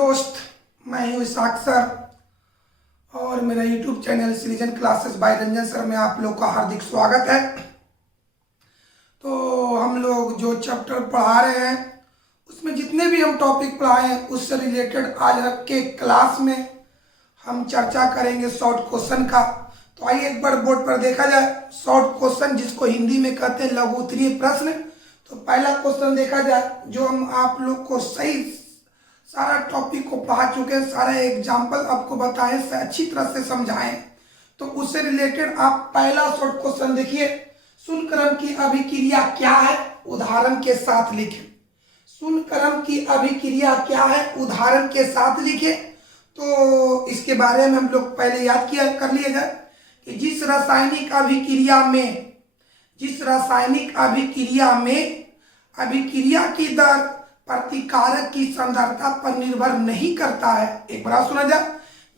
दोस्त, मैं हूँ इसाक सर और मेरा यूट्यूब चैनल सृजन क्लासेस बाय रंजन सर में आप लोग का हार्दिक स्वागत है। तो हम लोग जो चैप्टर पढ़ा रहे हैं उसमें जितने भी हम टॉपिक पढ़ाए हैं उससे रिलेटेड आज के क्लास में हम चर्चा करेंगे शॉर्ट क्वेश्चन का। तो आइए एक बार बोर्ड पर देखा जाए शॉर्ट क्वेश्चन, जिसको हिंदी में कहते हैं लघु उत्तरीय प्रश्न। तो पहला क्वेश्चन देखा जाए जो हम आप लोग को सही सारा टॉपिक को पढ़ा चुके हैं, सारा एग्जाम्पल आपको बताएं, अच्छी तरह से समझाएं। तो उससे रिलेटेड आप पहला शॉर्ट क्वेश्चन देखिए। शून्य की अभिक्रिया क्या है, उदाहरण के साथ लिखें। शून्य की अभिक्रिया क्या है, उदाहरण के साथ लिखें। तो इसके बारे में हम लोग पहले याद कर लिएगा कि जिस रासायनिक अभिक्रिया में अभिक्रिया की दर प्रतिकारक की सांद्रता पर निर्भर नहीं करता है। एक बार सुना जाए,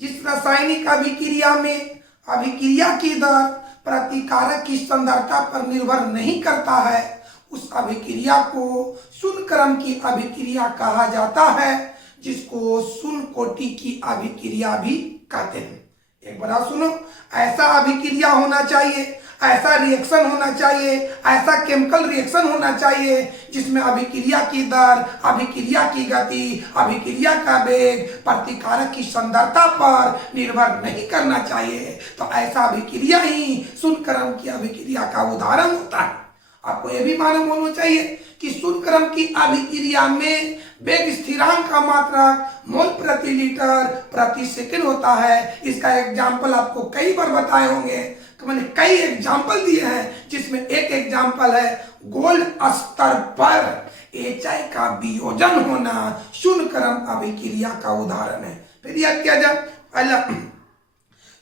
जिस रासायनिक अभिक्रिया में अभिक्रिया की दर प्रतिकारक की सांद्रता पर निर्भर नहीं करता है उस अभिक्रिया को शून्य क्रम की अभिक्रिया कहा जाता है, जिसको शून्य कोटि की अभिक्रिया भी कहते हैं। एक बार सुनो, ऐसा अभिक्रिया होना चाहिए, ऐसा रिएक्शन होना चाहिए, ऐसा केमिकल रिएक्शन होना चाहिए जिसमें अभिक्रिया की दर, अभिक्रिया की गति, अभिक्रिया का वेग प्रतिकारक की सांद्रता पर निर्भर नहीं करना चाहिए। तो ऐसा अभिक्रिया ही शून्य क्रम की अभिक्रिया का उदाहरण होता है। आपको यह भी मालूम होना चाहिए कि शून्य क्रम की अभिक्रिया में वेग स्थिरांक का मात्रक मोल प्रति लीटर प्रति सेकंड होता है। इसका एग्जाम्पल आपको कई बार बताए होंगे, तो मैंने कई एग्जाम्पल दिए हैं, जिसमें एक एग्जाम्पल है गोल्ड स्तर पर HI का वियोजन होना शून्य क्रम अभिक्रिया का उदाहरण है। फिर याद किया जाए, पहला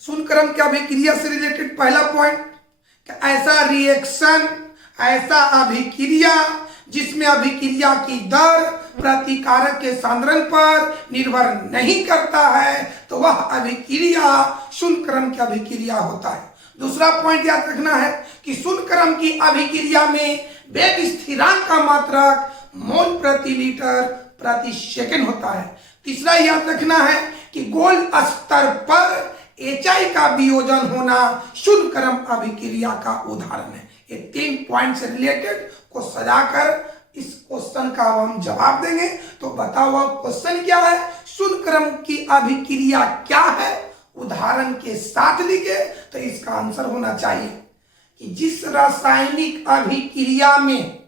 शून्य क्रम की अभिक्रिया से रिलेटेड पहला पॉइंट, ऐसा रिएक्शन, ऐसा अभिक्रिया जिसमें अभिक्रिया की दर प्रतिकारक के सांद्रण पर निर्भर नहीं करता है, तो वह अभिक्रिया शून्य क्रम की अभिक्रिया होता है। दूसरा पॉइंट याद रखना है कि शून्य क्रम की अभिक्रिया में वेग स्थिरांक का मात्रक मोल प्रति लीटर प्रति सेकंड होता है। तीसरा याद रखना है कि गोल्ड स्तर पर HI का वियोजन होना शून्य क्रम अभिक्रिया का उदाहरण है। ये 3 पॉइंट से रिलेटेड को सजाकर इस क्वेश्चन का हम जवाब देंगे। तो बताओ क्वेश्चन क्या है, शून्य क्रम की अभिक्रिया क्या है, उदाहरण के साथ लिखे। तो इसका आंसर होना चाहिए कि जिस रासायनिक अभिक्रिया में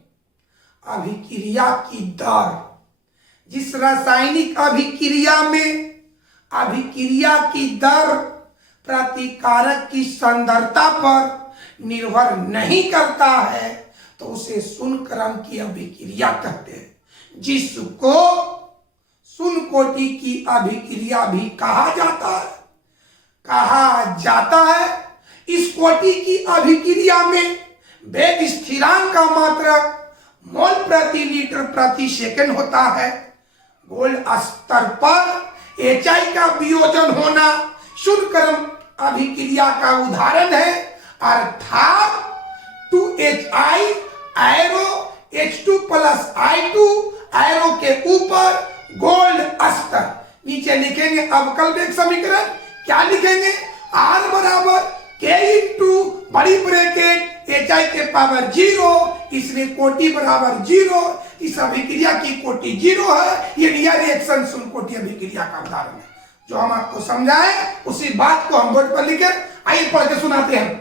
अभिक्रिया की दर, जिस रासायनिक अभिक्रिया में अभिक्रिया की दर प्रतिकारक की सांद्रता पर निर्भर नहीं करता है, तो उसे शून्य क्रम की अभिक्रिया कहते हैं, जिसको शून्य कोटि की अभिक्रिया भी कहा जाता है। इस कोटि की अभिक्रिया में वेग स्थिरांक का मात्रक मोल प्रति लीटर प्रति सेकंड होता है। गोल्ड स्तर पर HI का वियोजन होना शून्य क्रम अभिक्रिया का उदाहरण है, अर्थात 2HI arrow H2 plus I2 arrow के ऊपर गोल्ड स्तर, नीचे लिखेंगे अवकल वेग समीकरण। क्या लिखेंगे, R बराबर K इंटू बड़ी ब्रैकेट HI के पावर 0, इसलिए कोटि बराबर 0। इस अभिक्रिया की कोटि 0 है, ये रिएक्शन शून्य कोटि अभिक्रिया का उदाहरण है। जो हम आपको समझाए उसी बात को हम बोर्ड पर लिखे, आइए पढ़ के सुनाते हैं।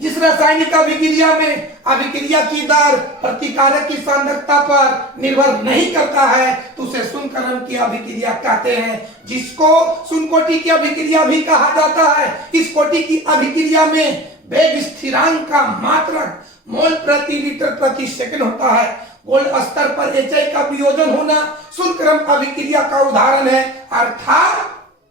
जिस रासायनिक अभिक्रिया में अभिक्रिया की दर प्रतिकारक की सांद्रता पर निर्भर नहीं करता है, तो उसे शून्य क्रम की अभिक्रिया कहते हैं, जिसको शून्य कोटि की अभिक्रिया भी कहा जाता है। इस कोटि की अभिक्रिया में वेग स्थिरांक का मात्रक मोल प्रति लीटर प्रति सेकंड होता है। गोल्ड स्तर पर HI का वियोजन होना शून्य क्रम अभिक्रिया का उदाहरण है, अर्थात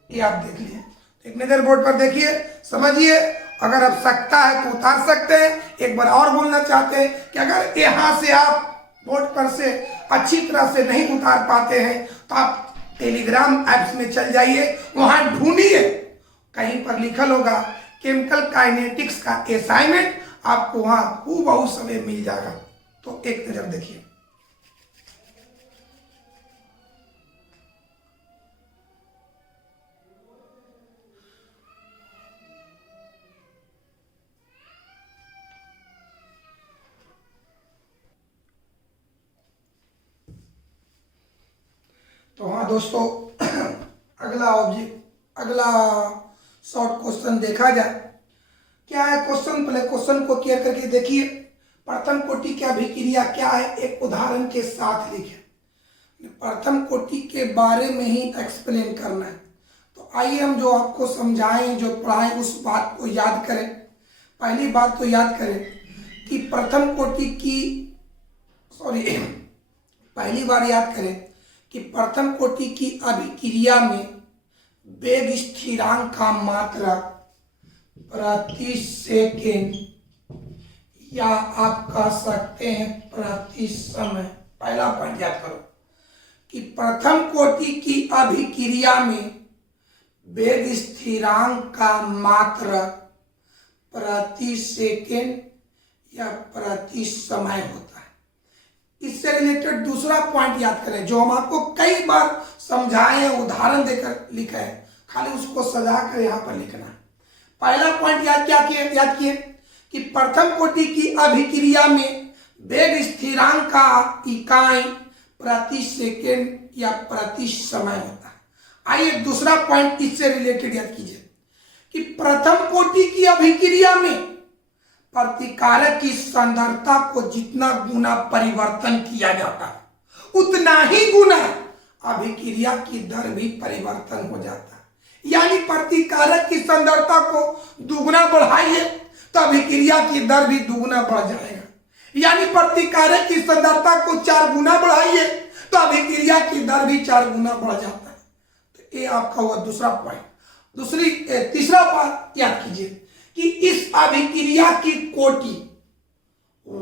ये आप देख लिए। एक नजर बोर्ड पर देखिए, समझिए। अगर आवश्यकता है तो उतार सकते हैं। एक बार और बोलना चाहते हैं कि अगर यहाँ से आप बोर्ड पर से अच्छी तरह से नहीं उतार पाते हैं तो आप टेलीग्राम ऐप्स में चल जाइए, वहां ढूंढिए, कहीं पर लिखल होगा केमिकल काइनेटिक्स का असाइनमेंट, आपको वहां हूबहू समय मिल जाएगा। तो एक नजर देखिए। तो हाँ दोस्तों, अगला शॉर्ट क्वेश्चन देखा जाए। क्या है क्वेश्चन, पहले क्वेश्चन को क्लियर करके देखिए। प्रथम कोटि की अभिक्रिया क्या है, एक उदाहरण के साथ लिखे। प्रथम कोटि के बारे में ही एक्सप्लेन करना है। तो आइए हम जो आपको समझाएं, जो पढ़ाएं, उस बात को याद करें। पहली बात तो याद करें कि पहली बार याद करें कि प्रथम कोटि की अभिक्रिया में वेग स्थिरांक का मात्रा प्रति सेकेंड या आप कह सकते हैं प्रति समय। पहला पॉइंट याद करो कि प्रथम कोटि की अभिक्रिया में वेग स्थिरांक का मात्रा प्रति सेकेंड या प्रति समय होता है। इससे रिलेटेड दूसरा पॉइंट याद करें, जो हम आपको कई बार समझाए हैं, उदाहरण देकर लिखा है, खाली उसको सजा कर यहां पर लिखना है। पहला पॉइंट याद किए कि प्रथम कोटि की अभिक्रिया में वेग स्थिरांक का इकाई प्रति सेकेंड या प्रति समय होता है। आइए दूसरा पॉइंट इससे रिलेटेड याद कीजिए कि प्रथम कोटि की अभिक्रिया में प्रतिकारक की सांद्रता को जितना गुना परिवर्तन किया जाता है, उतना ही गुना अभिक्रिया की दर भी परिवर्तन हो जाता है। यानी प्रतिकारक की सांद्रता को दुगुना बढ़ाइए तो अभिक्रिया की दर भी दुगुना बढ़ जाएगा। यानी प्रतिकारक की सांद्रता को 4 गुना बढ़ाइए तो अभिक्रिया की दर भी 4 गुना बढ़ जाता है। तो ये आपका हुआ दूसरा पॉइंट। तीसरा बात याद कीजिए कि इस अभिक्रिया की कोटि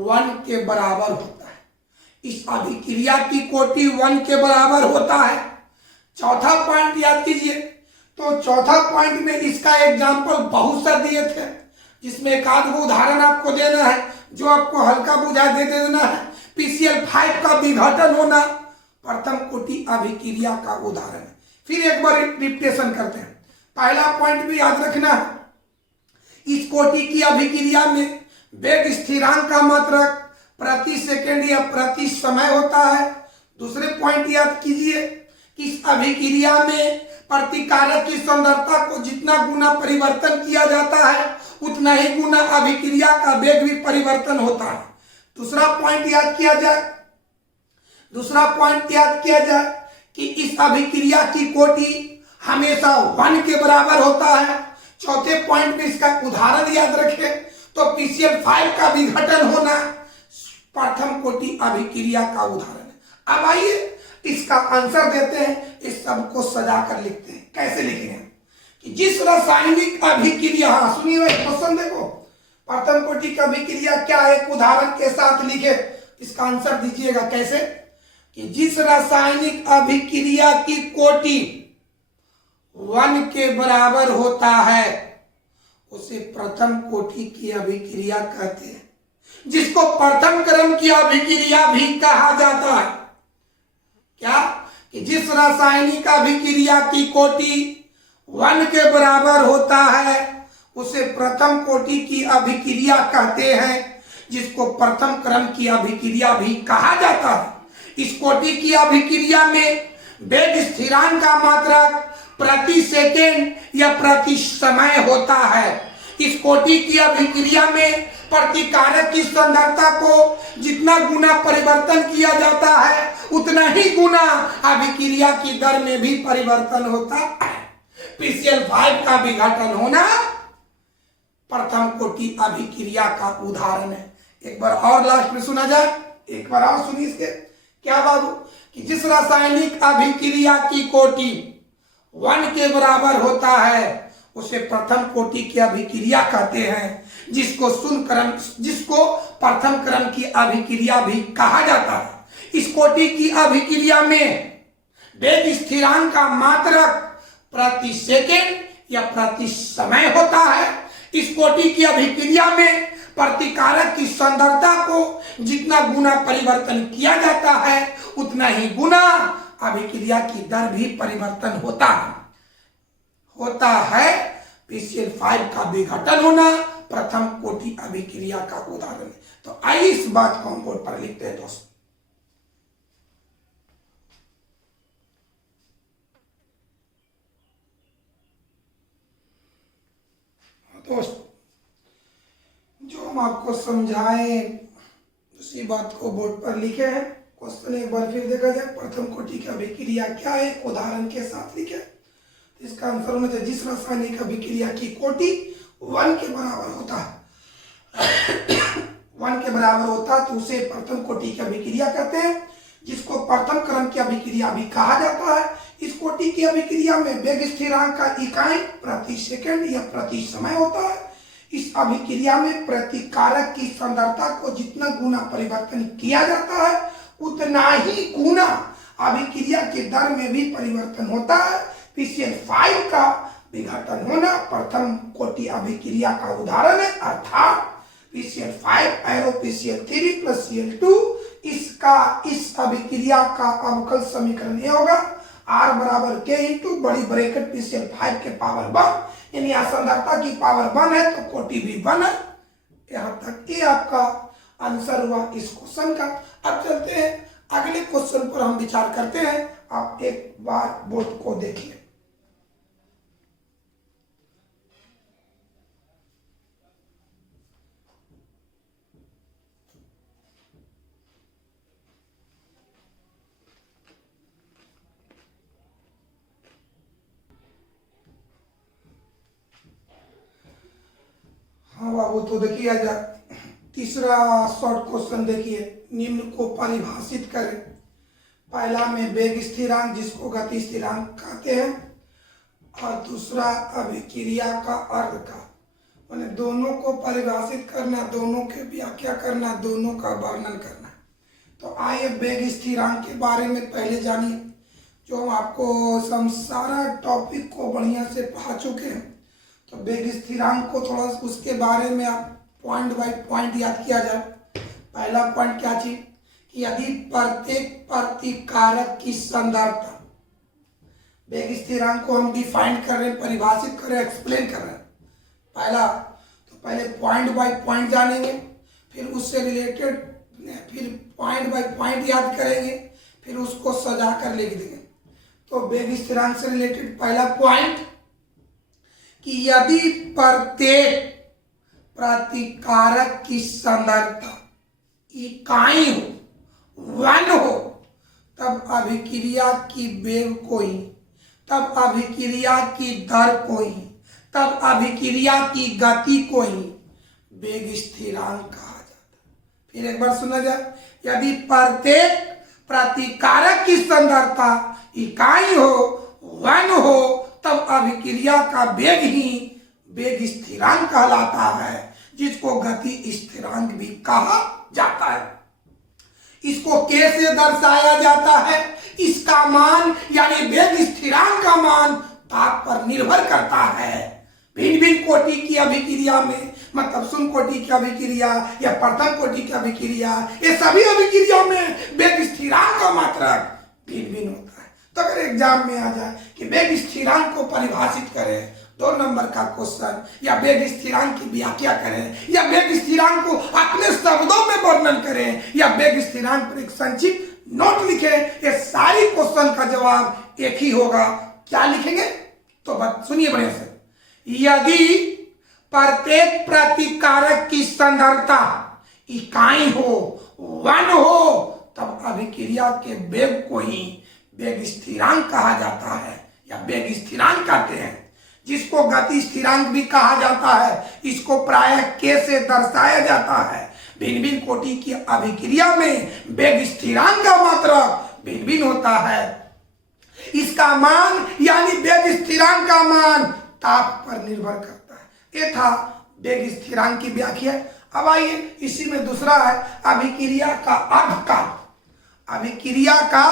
1 के बराबर होता है। इस अभिक्रिया की कोटि 1 के बराबर होता है। चौथा पॉइंट याद कीजिए। तो चौथा पॉइंट में इसका एग्जाम्पल बहुत सा दिए थे, जिसमें एक आध उदाहरण आपको देना है जो आपको हल्का बुझा दे देना है। PCl5 का विघटन होना प्रथम कोटि अभिक्रिया का उदाहरण है। फिर एक बार रिपीटेशन करते हैं। पहला पॉइंट भी याद रखना है, इस कोटि की अभिक्रिया में वेग स्थिरांक का मात्रक प्रति सेकेंड या प्रति समय होता है। दूसरे पॉइंट याद कीजिए कि इस अभिक्रिया में प्रतिकारक की सांद्रता को जितना गुना परिवर्तन किया जाता है, उतना ही गुना अभिक्रिया का वेग भी परिवर्तन होता है। दूसरा पॉइंट याद किया जाए कि इस अभिक्रिया की कोटि हमेशा 1 के बराबर होता है। चौथे पॉइंट में इसका उदाहरण याद रखें तो PCl5 का विघटन होना प्रथम कोटि अभिक्रिया का उदाहरण है। अब आइए इसका आंसर देते हैं। इस सब को सजा कर लिखते हैं। कैसे लिखेंगे कि जिस रासायनिक अभिक्रिया, सुनिए क्वेश्चन देखो, प्रथम कोटि की अभिक्रिया क्या है, एक उदाहरण के साथ लिखे। इसका आंसर दीजिएगा कैसे कि जिस रासायनिक अभिक्रिया की कोटि 1 के बराबर होता है उसे प्रथम कोटि की अभिक्रिया कहते हैं, जिसको प्रथम क्रम की अभिक्रिया भी कहा जाता है। क्या कि जिस रासायनिक अभिक्रिया की कोटि 1 के बराबर होता है उसे प्रथम कोटि की अभिक्रिया कहते हैं, जिसको प्रथम क्रम की अभिक्रिया भी कहा जाता है। इस कोटि की अभिक्रिया में वेग स्थिरांक का मात्रक प्रति सेकेंड या प्रति समय होता है। इस कोटि की अभिक्रिया में प्रतिकारक की सांद्रता को जितना गुना परिवर्तन किया जाता है, उतना ही गुना अभिक्रिया की दर में भी परिवर्तन होता है। PCl5 का विघटन होना प्रथम कोटि अभिक्रिया का उदाहरण है। एक बार और लास्ट में सुना जाए, एक बार और सुनिए इसके। क्या बाबू कि जिस रासायनिक अभिक्रिया की कोटि 1 के बराबर होता है उसे प्रथम कोटि की अभिक्रिया कहते हैं, जिसको प्रथम क्रम की अभिक्रिया भी कहा जाता है। इस कोटि की अभिक्रिया में वेग स्थिरांक का मात्रक प्रति सेकेंड या प्रति समय होता है। इस कोटि की अभिक्रिया में प्रतिकारक की सांद्रता को जितना गुना परिवर्तन किया जाता है, उतना ही गुना अभिक्रिया की दर भी परिवर्तन होता है। PCl5 का विघटन होना प्रथम कोटि अभिक्रिया का उदाहरण है। तो आइए इस बात को हम बोर्ड पर लिखते हैं दोस्तों। दोस्त, जो हम आपको समझाए उसी बात को बोर्ड पर लिखे हैं। क्वेश्चन एक बार फिर देखा जाए, प्रथम कोटि की अभिक्रिया क्या है, एक उदाहरण के साथ लिखे। तो इसका आंसर होना चाहिए जिस रासायनिक अभिक्रिया की कोटि 1 के बराबर होता है 1 के बराबर होता है तो उसे प्रथम कोटि की अभिक्रिया कहते हैं, जिसको प्रथम क्रम की अभिक्रिया भी कहा जाता है। इस कोटि की अभिक्रिया में वेग स्थिरांक का इकाई प्रति सेकंड या प्रति समय होता है। इस अभिक्रिया में प्रतिकारक की सांद्रता को जितना गुना परिवर्तन किया जाता है उतना ही गुना अभिक्रिया के दर में भी परिवर्तन होता है। PCl5 का विघटन होना प्रथम कोटि अभिक्रिया का उदाहरण है, अर्थात PCl5 arrow PCl3 plus Cl2। इसका इस अभिक्रिया का अवकल समीकरण ये होगा, R बराबर K इंटू बड़ी ब्रैकेट PCl5 के पावर 1, यानी सांद्रता की पावर 1 है तो कोटि भी 1 है। यहाँ तक ये आपका आंसर हुआ इस क्वेश्चन का। अब चलते हैं अगले क्वेश्चन पर हम विचार करते हैं। आप एक बार बोर्ड को देखिए। हाँ बाबू, तो देखिए तीसरा शॉर्ट क्वेश्चन देखिए, निम्न को परिभाषित करें। पहला में वेग स्थिरांक जिसको गति स्थिरांक कहते हैं, और दूसरा अभिक्रिया का अर्ध का, मैंने दोनों को परिभाषित करना, दोनों के व्याख्या करना, दोनों का वर्णन करना। तो आइए वेग स्थिरांक के बारे में पहले जानिए, जो हम आपको सारा टॉपिक को बढ़िया से पढ़ा चुके हैं। तो वेग स्थिरांक को थोड़ा उसके बारे में आप पॉइंट बाय पॉइंट याद किया जाए। पहला पॉइंट क्या चीज कि यदि प्रत्येक प्रतिकारक की सांद्रता, वेग स्थिरांक को हम डिफाइन कर रहे हैं, परिभाषित कर रहे हैं, एक्सप्लेन कर रहे हैं। पहला तो पहले पॉइंट बाय पॉइंट जानेंगे, फिर उससे रिलेटेड फिर पॉइंट बाय पॉइंट याद करेंगे, फिर उसको सजा कर लिख देंगे। तो वेग स्थिरांक से रिलेटेड पहला पॉइंट कि यदि प्रत्येक प्रतिकारक की सांद्रता इकाई हो, 1 हो, तब अभिक्रिया की वेग को ही, तब अभिक्रिया की दर को ही, तब अभिक्रिया की गति को ही वेग स्थिरांक कहा जाता है। फिर एक बार सुना जाए, यदि प्रत्येक प्रतिकारक की सांद्रता इकाई हो, 1 हो, तब अभिक्रिया का वेग ही वेग स्थिरांक कहलाता है, जिसको गति स्थिरांक भी कहा जाता है। इसको K से दर्शाया जाता है। इसका मान यानी वेग स्थिरांक का मान ताप पर निर्भर करता है। भिन्न भिन्न कोटि की अभिक्रिया में, मतलब शून्य कोटि की अभिक्रिया या प्रथम कोटि की अभिक्रिया, ये सभी अभिक्रिया में वेग स्थिरांक का मात्रक भिन्न भिन्न होता है। तो अगर एग्जाम में आ जाए कि वेग स्थिरांक को परिभाषित करें, 2 नंबर का क्वेश्चन, या वेग स्थिरांक की व्याख्या करें, या वेग स्थिरांक को अपने शब्दों में वर्णन करें, या वेग स्थिरांक पर एक संक्षिप्त नोट लिखें, ये सारी क्वेश्चन का जवाब एक ही होगा। क्या लिखेंगे तो बात सुनिए बढ़िया से। यदि प्रत्येक प्रतिकारक की सांद्रता इकाई हो, 1 हो, तब अभिक्रिया के वेग को ही वेग स्थिरांक कहा जाता है, या वेग स्थिरांक कहते हैं, जिसको गति स्थिरांक भी कहा जाता है। इसको प्रायः K से दर्शाया जाता है। भिन्न भिन्न कोटि की अभिक्रिया में वेग स्थिरांक का मात्रक भिन्न भिन्न होता है। इसका मान यानी वेग स्थिरांक का मान ताप पर निर्भर करता है। ये था वेग स्थिरांक की व्याख्या। अब आइए इसी में दूसरा है अभिक्रिया का अर्धकाल। अभिक्रिया का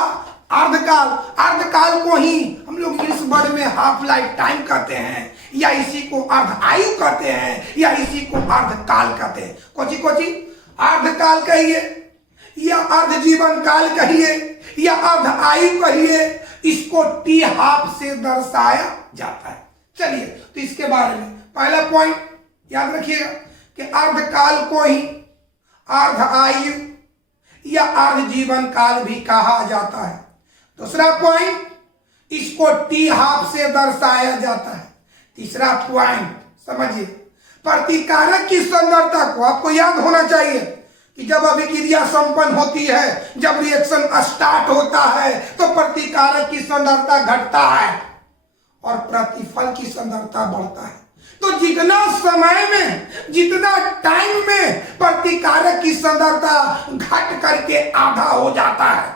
अर्धकाल, अर्धकाल को ही हम लोग इंग्लिश वर्ड में हाफ लाइफ टाइम कहते हैं, या इसी को अर्ध आयु कहते हैं, या इसी को अर्धकाल कहते हैं। कोची कोची अर्धकाल कहिए, या अर्ध जीवन काल कहिए, या अर्ध आयु कहिए, इसको टी हाफ से दर्शाया जाता है। चलिए तो इसके बारे में पहला पॉइंट याद रखिएगा कि अर्धकाल को ही अर्ध आयु या अर्ध जीवन काल भी कहा जाता है। दूसरा पॉइंट, इसको टी हाफ से दर्शाया जाता है। तीसरा पॉइंट समझिए, प्रतिकारक की सांद्रता को आपको याद होना चाहिए कि जब अभिक्रिया संपन्न होती है, जब रिएक्शन स्टार्ट होता है, तो प्रतिकारक की सांद्रता घटता है और प्रतिफल की सांद्रता बढ़ता है। तो जितना समय में, जितना टाइम में प्रतिकारक की सांद्रता घट करके आधा हो जाता है,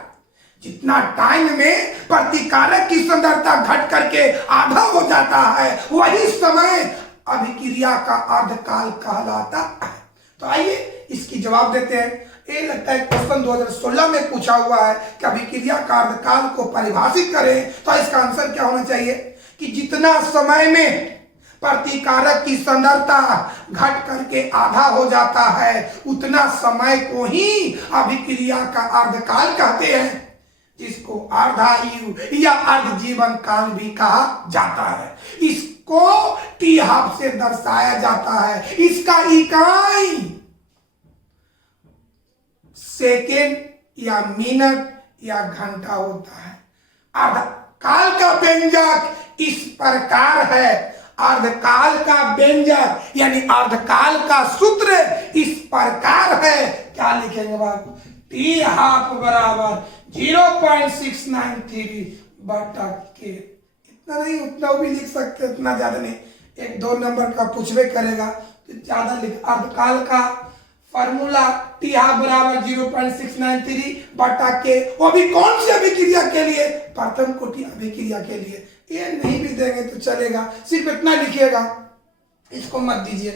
जितना टाइम में प्रतिकारक की सांद्रता घट करके आधा हो जाता है, वही समय अभिक्रिया का अर्धकाल कहलाता है। तो आइए इसकी जवाब देते हैं। ये लगता है क्वेश्चन 2016 में पूछा हुआ है कि अभिक्रिया का अर्धकाल को परिभाषित करें, तो इसका आंसर क्या होना चाहिए कि जितना समय में प्रतिकारक की सांद्रता घट करके आधा हो जाता है, उतना समय को ही अभिक्रिया का अर्धकाल कहते हैं, जिसको अर्धायु या अर्ध जीवन काल भी कहा जाता है। इसको टी हाफ से दर्शाया जाता है। इसका इकाई सेकेंड या मिनट या घंटा होता है। अर्धकाल का व्यंजक इस प्रकार है। अर्धकाल का व्यंजक यानी अर्धकाल का सूत्र इस प्रकार है। क्या लिखेंगे बाबू? टी हाफ बराबर 0.693 बटा के। इतना नहीं, उतना भी लिख सकते, इतना ज्यादा नहीं। एक दो नंबर का पूछवे करेगा तो ज्यादा लिख। अर्धकाल का फॉर्मूला टी हाफ बराबर 0.693 बटा के, वो भी कौन सी अभिक्रिया के लिए? प्रथम कोटि अभिक्रिया के लिए। ये नहीं भी देंगे तो चलेगा, सिर्फ इतना लिखिएगा, इसको मत दीजिए।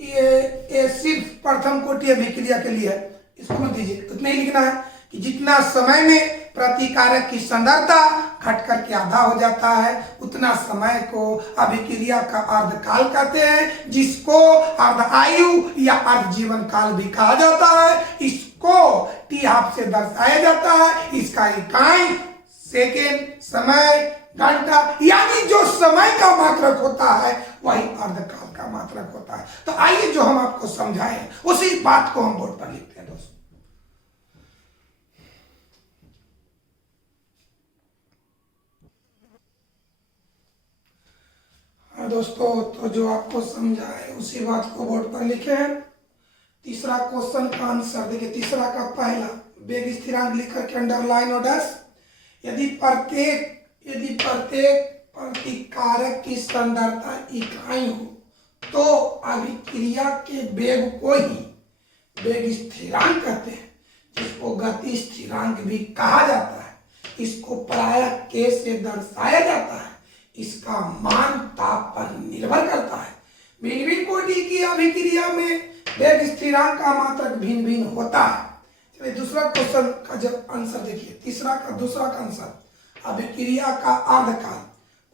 ये सिर्फ प्रथम कोटि अभिक्रिया के लिए है, इसको मत दीजिए। इतना ही लिखना है कि जितना समय में प्रतिकारक की सांद्रता घट करके आधा हो जाता है, उतना समय को अभिक्रिया का अर्धकाल कहते हैं, जिसको अर्धायु या अर्ध जीवन काल भी कहा जाता है। इसको टी हाफ से दर्शाया जाता है। इसका इकाई सेकेंड, समय, घंटा, यानी जो समय का मात्रक होता है वही अर्धकाल का मात्रक होता है। तो आइए जो हम आपको समझाएं उसी बात को हम बोर्ड पर लिखते हैं दोस्तों। दोस्तों, तो जो आपको समझा है उसी बात को बोर्ड पर लिखे हैं। तीसरा क्वेश्चन का आंसर देखिए। तीसरा का पहला वेग स्थिरांक लिख करके अंडरलाइन और डैश। यदि प्रत्येक प्रतिकारक की सांद्रता इकाई हो तो अभिक्रिया के वेग को ही वेग स्थिरांक कहते हैं, जिसको गति स्थिरांक भी कहा जाता है। इसको प्रायः के से दर्शाया जाता है। इसका मान ताप पर निर्भर करता है। भिन्न भिन्न कोटि की अभिक्रिया में वेग स्थिरांक का मात्रक भिन्न भिन्न होता है। चलिए दूसरा क्वेश्चन का जब आंसर देखिए। तीसरा का दूसरा का आंसर अभिक्रिया का अर्धकाल।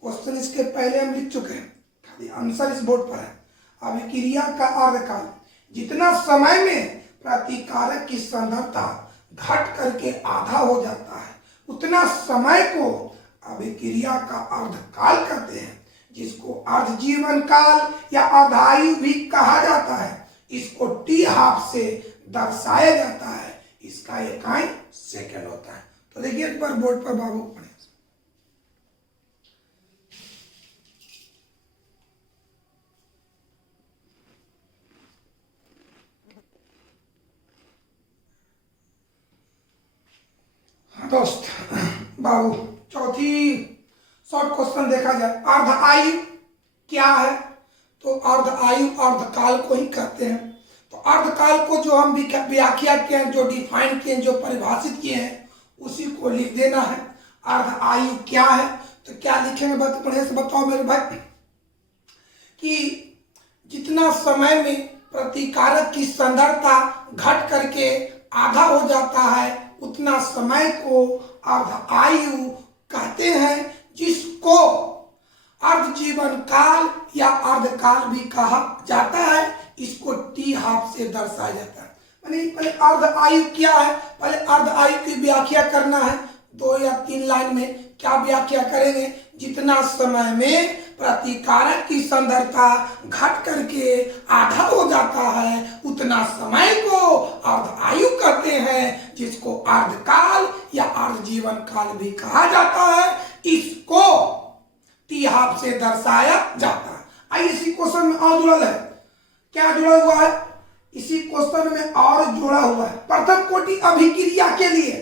क्वेश्चन इसके पहले हम लिख चुके हैं, खाली आंसर इस बोर्ड पर है। अभिक्रिया का अर्धकाल जितना समय में प्रतिकारक की सांद्रता घट करके आधा हो जाता है, उतना समय को अभिक्रिया का अर्धकाल कहते हैं, जिसको अर्ध जीवन काल या अर्धायु भी कहा जाता है। इसको टी हाफ से दर्शाया जाता है। इसका इकाई सेकंड होता है। तो देखिए एक बार बोर्ड पर बाबू पढ़े। दोस्त बाबू चौथी शॉर्ट क्वेश्चन देखा जाए। अर्धायु क्या है? तो अर्धायु अर्धकाल को ही कहते हैं। तो अर्धकाल को जो हम व्याख्या किए हैं, जो डिफाइन किए हैं, जो परिभाषित किए हैं, उसी को लिख देना है। अर्धायु क्या है? तो क्या लिखेंगे बढ़िया से बताओ मेरे भाई कि जितना समय में प्रतिकारक की सांद्रता घट करके आधा हो जाता है, उतना समय को अर्धायु कहते हैं, जिसको अर्ध जीवन काल या अर्धकाल भी कहा जाता है। इसको टी हाफ से दर्शाया जाता है। यानी पहले अर्धायु क्या है, पहले अर्धायु की व्याख्या करना है। 2 या 3 लाइन में क्या व्याख्या करेंगे? जितना समय में प्रतिकारक की सांद्रता घट करके आधा हो जाता है, उतना समय को अर्धायु कहते हैं, जिसको अर्धकाल या अर्ध जीवन काल भी कहा जाता है। इसको टी हाफ से दर्शाया जाता है। आइए इसी क्वेश्चन में अदुलल है क्या जुड़ा हुआ है, इसी क्वेश्चन में और जुड़ा हुआ है। प्रथम कोटि अभिक्रिया के लिए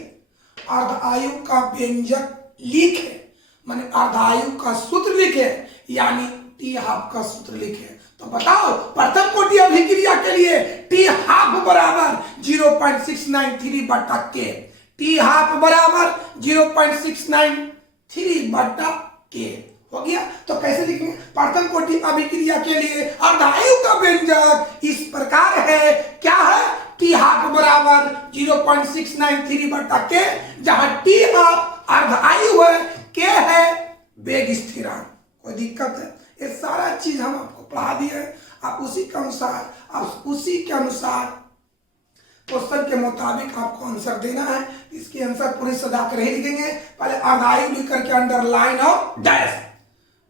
अर्धायु का व्यंजक लिखे, माने अर्धायु का सूत्र लिखे, यानी टी हाफ का सूत्र लिखे। तो बताओ प्रथम कोटि अभिक्रिया के लिए टी हाफ बराबर 0.693 बटा के, टी हाफ बराबर 0.693 बटा के हो गया। तो कैसे लिखेंगे, प्रथम कोटि अभिक्रिया के लिए अर्धायु का व्यंजक इस प्रकार है, क्या है, टी हाफ बराबर 0.693 बटा के, जहां टी हाफ अर्धायु है, के है वेग स्थिरांक। कोई दिक्कत है, ये सारा चीज हम आपको पढ़ा दिए हैं, आप उसी के अनुसार क्वेश्चन के मुताबिक आपको आंसर देना है। इसके आंसर पूरी सजा कर ही लिखेंगे, पहले अर्धायु लिख करके अंडरलाइन और डैश,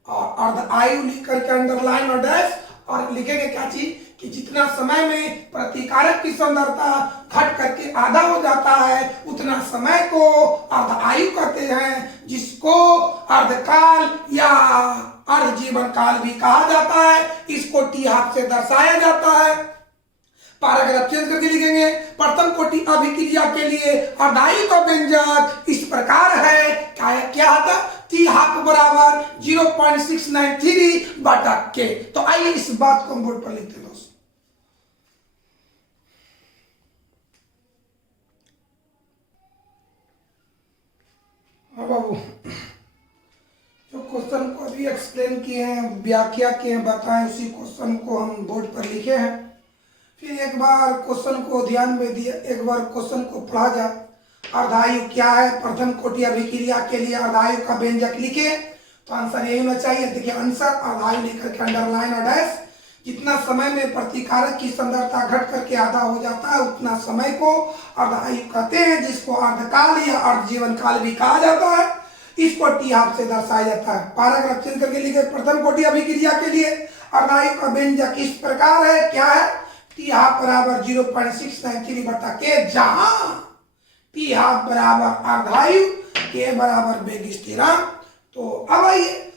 और अर्धायु लिख करके अंडरलाइन और डैश, और लिखेंगे क्या चीज कि जितना समय में प्रतिकारक की सांद्रता घट करके आधा हो जाता है उतना समय को अर्धायु कहते हैं, जिसको अर्धकाल या अर्ध जीवन काल भी कहा जाता है। इसको टी हाफ से दर्शाया जाता है। पैराग्राफ चेंज करके लिखेंगे, प्रथम कोटि अभिक्रिया के लिए अर्धायु का व्यंजक इस प्रकार है, क्या आता, टी हाफ बराबर 0.693 बटा के। तो आइए इस बात को हम बोर्ड पर लिखते हैं दोस्तों। बाबू जो क्वेश्चन को अभी एक्सप्लेन किए हैं, व्याख्या किए हैं, बताएं, उसी क्वेश्चन को हम बोर्ड पर लिखे हैं। फिर एक बार क्वेश्चन को ध्यान में दिया, एक बार क्वेश्चन को पढ़ा जाए। अर्धायु क्या है, प्रथम कोटि अभिक्रिया के लिए अर्धायु का व्यंजक लिखे, तो आंसर यही होना चाहिए। देखिए आंसर अर्धायु लेकर के अंडरलाइन और डैश, जितना समय में प्रतिकारक की सांद्रता घट करके आधा हो जाता है उतना समय को अर्धायु कहते हैं, जिसको अर्धकाल या अर्ध जीवन काल भी कहा जाता है। इसको टी हाफ से दर्शाया जाता है। पैराग्राफ चेंज करके लिखे, प्रथम कोटि अभिक्रिया के लिए अर्धायु का व्यंजक इस प्रकार है, क्या है, टी हाफ बराबर 0.693 बटा के, जहां टी हाफ बराबर अर्धायु, के बराबर वेग स्थिरांक। तो अब आइए,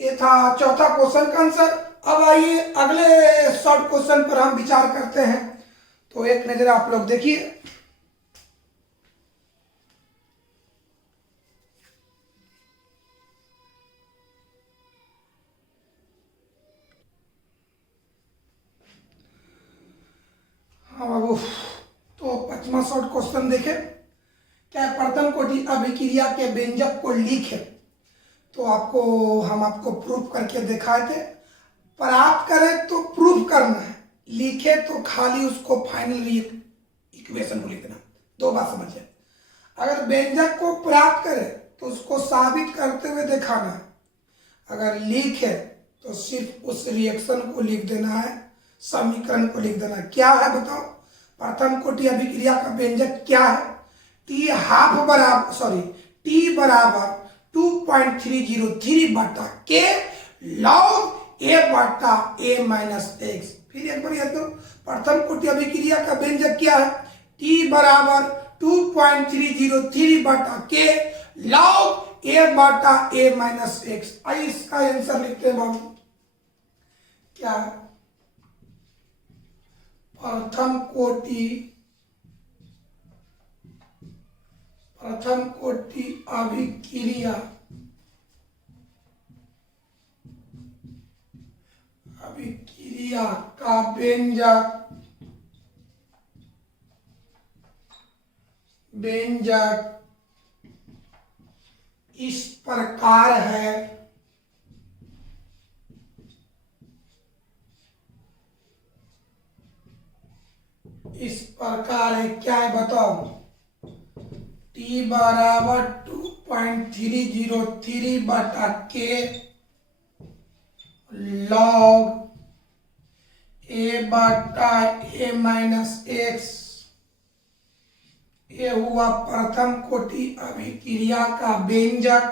ये था चौथा क्वेश्चन का आंसर। अब आइए अगले शॉर्ट क्वेश्चन पर हम विचार करते हैं। तो एक नजर आप लोग देखिए, हाँ बाबू, तो पांचवा शॉर्ट क्वेश्चन देखे, क्या प्रथम कोटि अभिक्रिया के व्यंजक को लिखे। तो हम आपको प्रूफ करके दिखाए थे। प्राप्त करें तो प्रूफ करना है, लिखे तो खाली उसको फाइनल इक्वेशन को लिखना। दो बात समझिए, अगर व्यंजक को प्राप्त करे तो उसको साबित करते हुए दिखाना है, अगर लिखे तो सिर्फ उस रिएक्शन को लिख देना है, समीकरण को लिख देना। क्या है बताओ, प्रथम कोटि अभिक्रिया का व्यंजक क्या है, टी हाफ बराबर टी बराबर 2.303 बटा के लॉग ए बटा ए माइनस एक्स। फिर एक बार याद करो, प्रथम कोटि अभिक्रिया का व्यंजक क्या है, टी बराबर 2.303 बटा के लॉग ए बटा ए माइनस एक्स। आइए इसका आंसर लिखते हैं बाबू, क्या है, प्रथम कोटि अभिक्रिया का व्यंजक इस प्रकार है, इस प्रकार है, क्या है बताओ, टी बराबर 2.303 बटा के लॉग ए बटा ए माइनस एक्स। ये हुआ प्रथम कोटि अभिक्रिया का व्यंजक।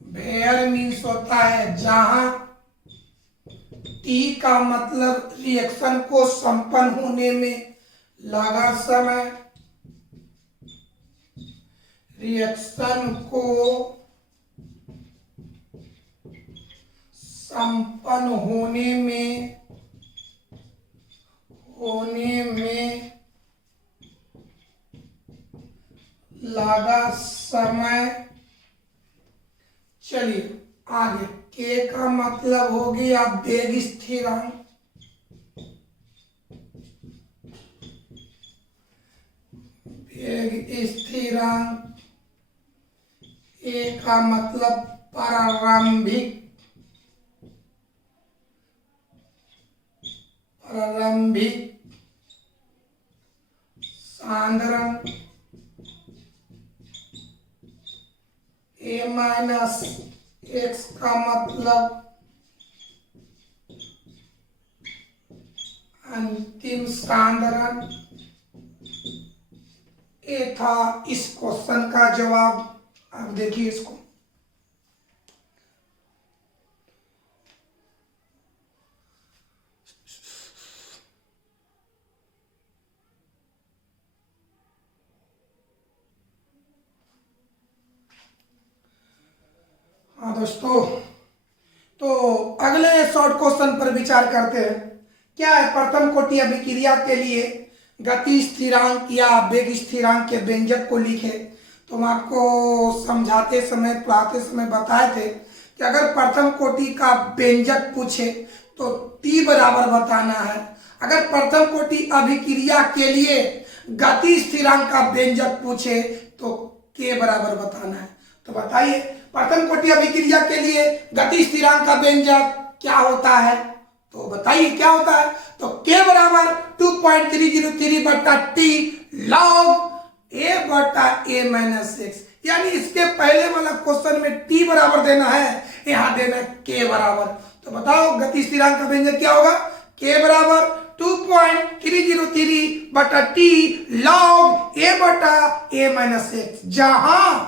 वेयर मीन्स होता है जहां टी का मतलब रिएक्शन को संपन्न होने में लगा समय, रिएक्शन को संपन्न होने में होने में लगा समय। चलिए आगे, के का मतलब हो गया वेग स्थिरांक। वेग स्थिरांक। ए का मतलब प्रारंभिक सांद्रण। ए माइनस एक्स का मतलब अंतिम सांद्रण। ये था इस क्वेश्चन का जवाब। अब देखिए इसको, हाँ दोस्तों, तो अगले शॉर्ट क्वेश्चन पर विचार करते हैं। क्या है, प्रथम कोटि अभिक्रिया के लिए गति स्थिरांक या वेग स्थिरांक के व्यंजक को लिखे। तो हम आपको समझाते समय, पढ़ाते समय बताए थे कि अगर प्रथम कोटि का व्यंजक पूछे तो टी बराबर बताना है। अगर प्रथम कोटि अभिक्रिया के लिए गति स्थिरांक का व्यंजक पूछे तो के बराबर बताना है। तो बताइए, प्रथम कोटि अभिक्रिया के लिए गति स्थिरांक का व्यंजक क्या होता है? तो बताइए क्या होता है? तो के बराबर 2.303 बटा टी लॉग ए बटा ए माइनस एक्स। यानी इसके पहले वाला क्वेश्चन में टी बराबर देना है, यहां देना के बराबर। तो बताओ गति स्थिरांक का व्यंजक क्या होगा? के बराबर 2.303 बटा टी लॉग ए बटा ए माइनस एक्स, जहां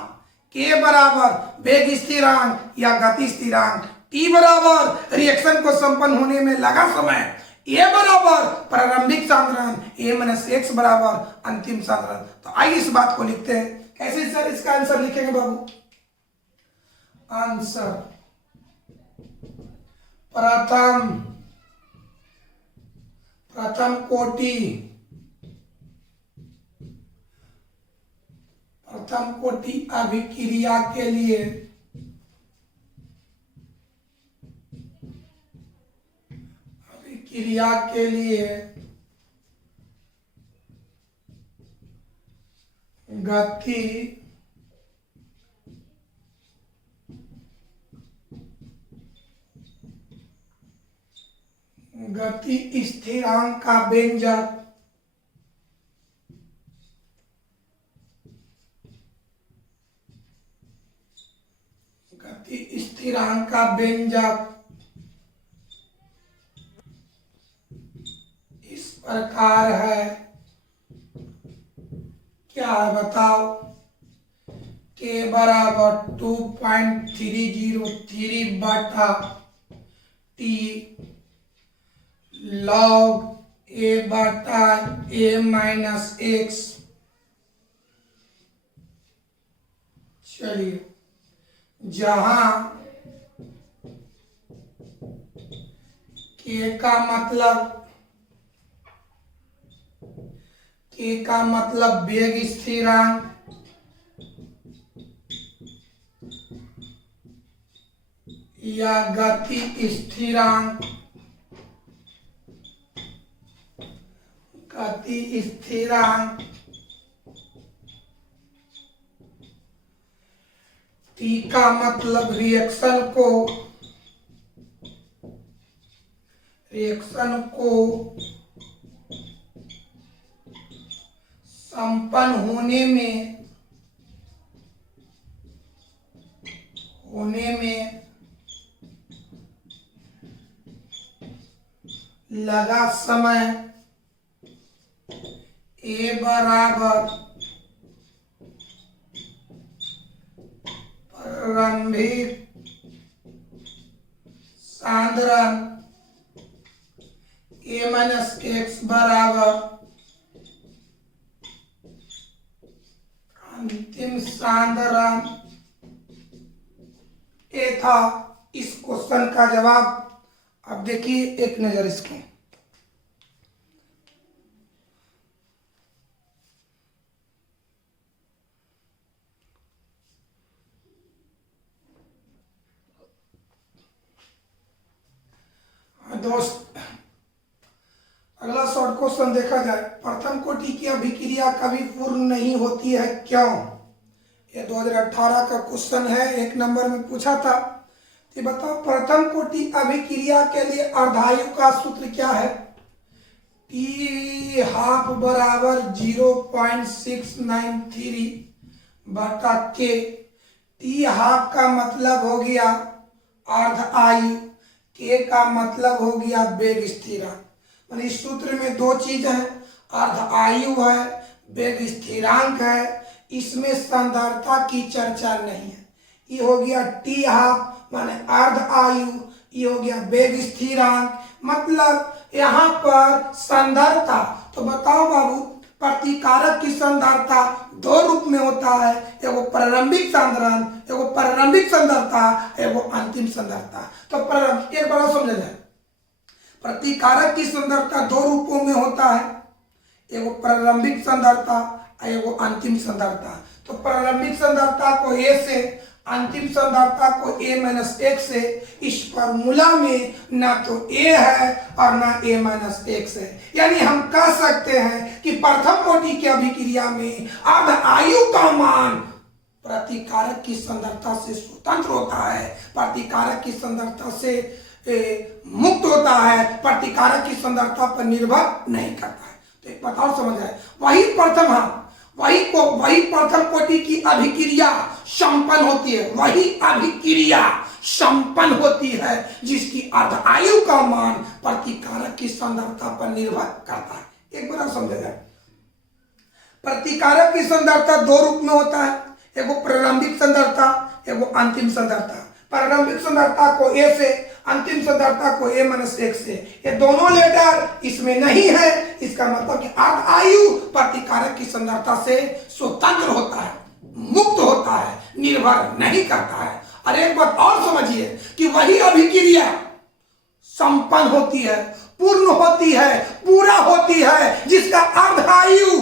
के बराबर वेग स्थिरांक या गति स्थिरांक, टी बराबर रिएक्शन को संपन्न होने में लगा समय, ए बराबर प्रारंभिक सांद्रण, ए माइनस एक्स बराबर अंतिम सांद्रण। तो आइए इस बात को लिखते हैं। कैसे सर इसका आंसर लिखेंगे बाबू? आंसर प्रथम कोटि अभिक्रिया के लिए गति स्थिरांक का व्यंजक इस प्रकार है। क्या है बताओ? के बराबर 2.303 बटा टी लॉग ए बटा ए माइनस एक्स। चलिए, जहां के का मतलब वेग स्थिरांक या गति स्थिरांक, टी का मतलब रिएक्शन को संपन्न होने में लगा समय, ए बराबर प्रारंभिक सांद्रण, ए माइनस एक्स बराबर अंतिम सांद्रण। ये था इस क्वेश्चन का जवाब। अब देखिए एक नजर इसको, दोस्त अगला शॉर्ट क्वेश्चन देखा जाए। प्रथम कोटि की अभिक्रिया कभी पूर्ण नहीं होती है, क्यों? ये 2018 का क्वेश्चन है, 1 नंबर में पूछा था। तो बताओ प्रथम कोटि अभिक्रिया के लिए अर्धायु का सूत्र क्या है? टी हाफ बराबर 0.693 बटा के। टी हाफ का मतलब हो गया अर्ध आयु, के का मतलब हो गया वेग स्थिरांक। इस सूत्र में 2 चीज है, अर्ध आयु है, वेग स्थिरांक है। इसमें सांद्रता की चर्चा नहीं है। ये हो गया टी हाफ माने अर्ध आयु, ये हो गया वेग स्थिरांक, मतलब यहाँ पर सांद्रता। तो बताओ बाबू, प्रतिकारक की सांद्रता 2 रूप में होता है, एगो प्रारंभिक सांद्रण, एगो प्रारंभिक सांद्रता, एगो अंतिम सांद्रता। तो एक बार समझा जाए, प्रतिकारक की सांद्रता 2 रूपों में होता है, एगो प्रारंभिक सांद्रता, एगो अंतिम सांद्रता। तो प्रारंभिक सांद्रता को ए से, अंतिम सांद्रता को a-1 से। इस फार्मूला में ना तो a है और ना a-1 है। यानी हम कह सकते हैं कि प्रथम कोटि की अभिक्रिया में अर्ध आयु का मान प्रतिकारक की सांद्रता से स्वतंत्र होता है, प्रतिकारक की सांद्रता से मुक्त होता है, प्रतिकारक की सांद्रता पर निर्भर नहीं करता है। तो एक बात और समझ आए, वही प्रथम कोटि की अभिक्रिया संपन्न होती है, वही अभिक्रिया संपन्न होती है जिसकी अर्ध आयु का मान प्रतिकारक की सांद्रता पर निर्भर करता है। एक बार समझा जाए, प्रतिकारक की सांद्रता 2 रूप में होता है, एगो प्रारंभिक सांद्रता, एगो अंतिम सांद्रता। प्रारंभिक सांद्रता को ए से, अंतिम सांद्रता को a-1 से। ये दोनों लेटर इसमें नहीं है, इसका मतलब कि अर्ध आयु प्रतिकारक की सांद्रता से स्वतंत्र होता है, मुक्त होता है, निर्भर नहीं करता है। और एक बात और समझिए कि वही अभिक्रिया संपन्न होती है, पूर्ण होती है, पूरा होती है जिसका अर्ध आयु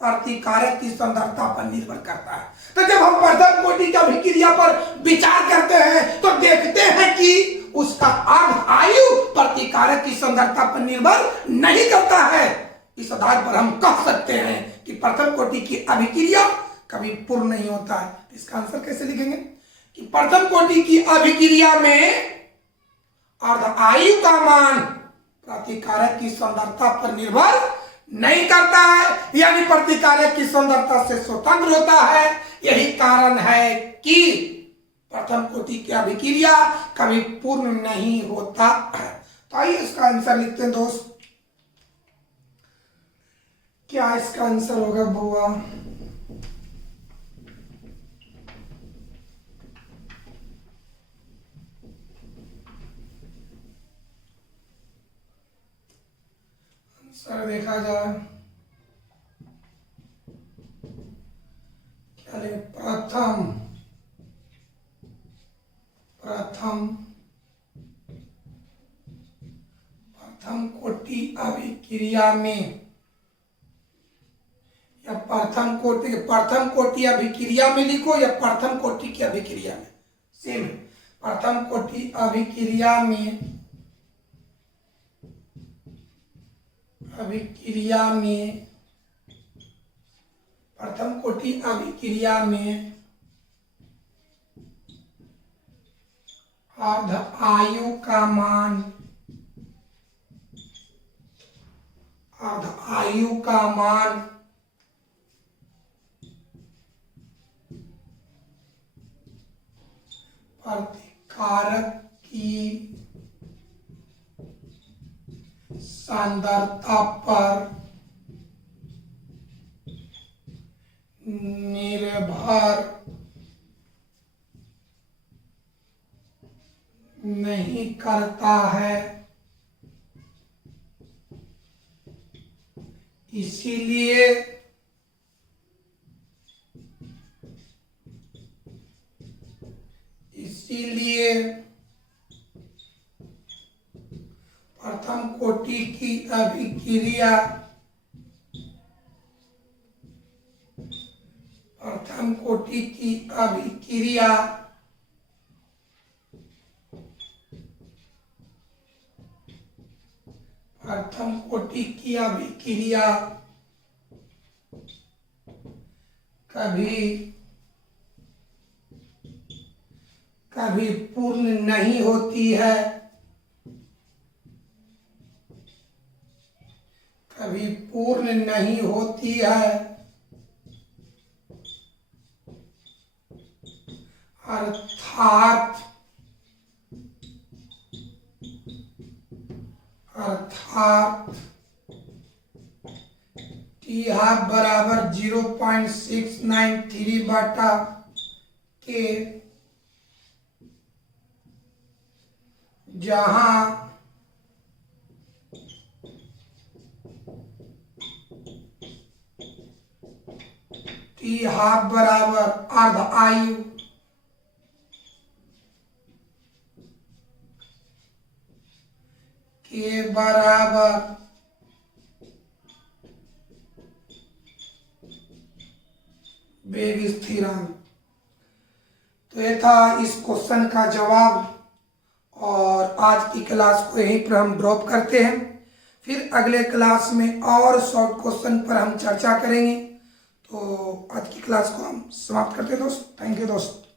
प्रतिकारक की सांद्रता पर निर्भर करता है। तो जब हम प्रथम कोटि की अभिक्रिया पर विचार करते हैं तो देखते हैं कि उसका अर्ध आयु प्रतिकारक की सांद्रता पर निर्भर नहीं करता है। इस आधार पर हम कह सकते हैं कि प्रथम कोटि की अभिक्रिया कभी पूर्ण नहीं होता है। इसका आंसर कैसे लिखेंगे कि प्रथम कोटि की अभिक्रिया में अर्ध आयु का मान प्रतिकारक की सांद्रता पर निर्भर नहीं करता है, यानी प्रतिकारक की सांद्रता से स्वतंत्र होता है। यही कारण है कि प्रथम कोटि की अभिक्रिया कभी पूर्ण नहीं होता है। तो आइए इसका आंसर लिखते हैं दोस्त। क्या इसका आंसर होगा बुआ? आंसर देखा जाए, क्या ले प्रथम कोटि अभिक्रिया में या प्रथम कोटि अभिक्रिया में लिखो या प्रथम कोटि की अभिक्रिया में, सेम है। प्रथम कोटि अभिक्रिया में प्रथम कोटि अभिक्रिया में अर्ध आयु का मान प्रतिकारक की सांद्रता पर निर्भर नहीं करता है, इसीलिए प्रथम कोटि की अभिक्रिया भौतिक की अभिक्रिया कभी पूर्ण नहीं होती है, कभी पूर्ण नहीं होती है, अर्थात टी हाफ बराबर 0.693 बटा के, जहां टी हाफ बराबर अर्ध आयु के बराबर वेग स्थिरांक। तो ये था इस क्वेश्चन का जवाब, और आज की क्लास को यहीं पर हम ड्रॉप करते हैं। फिर अगले क्लास में और शॉर्ट क्वेश्चन पर हम चर्चा करेंगे। तो आज की क्लास को हम समाप्त करते हैं दोस्त। थैंक यू दोस्त।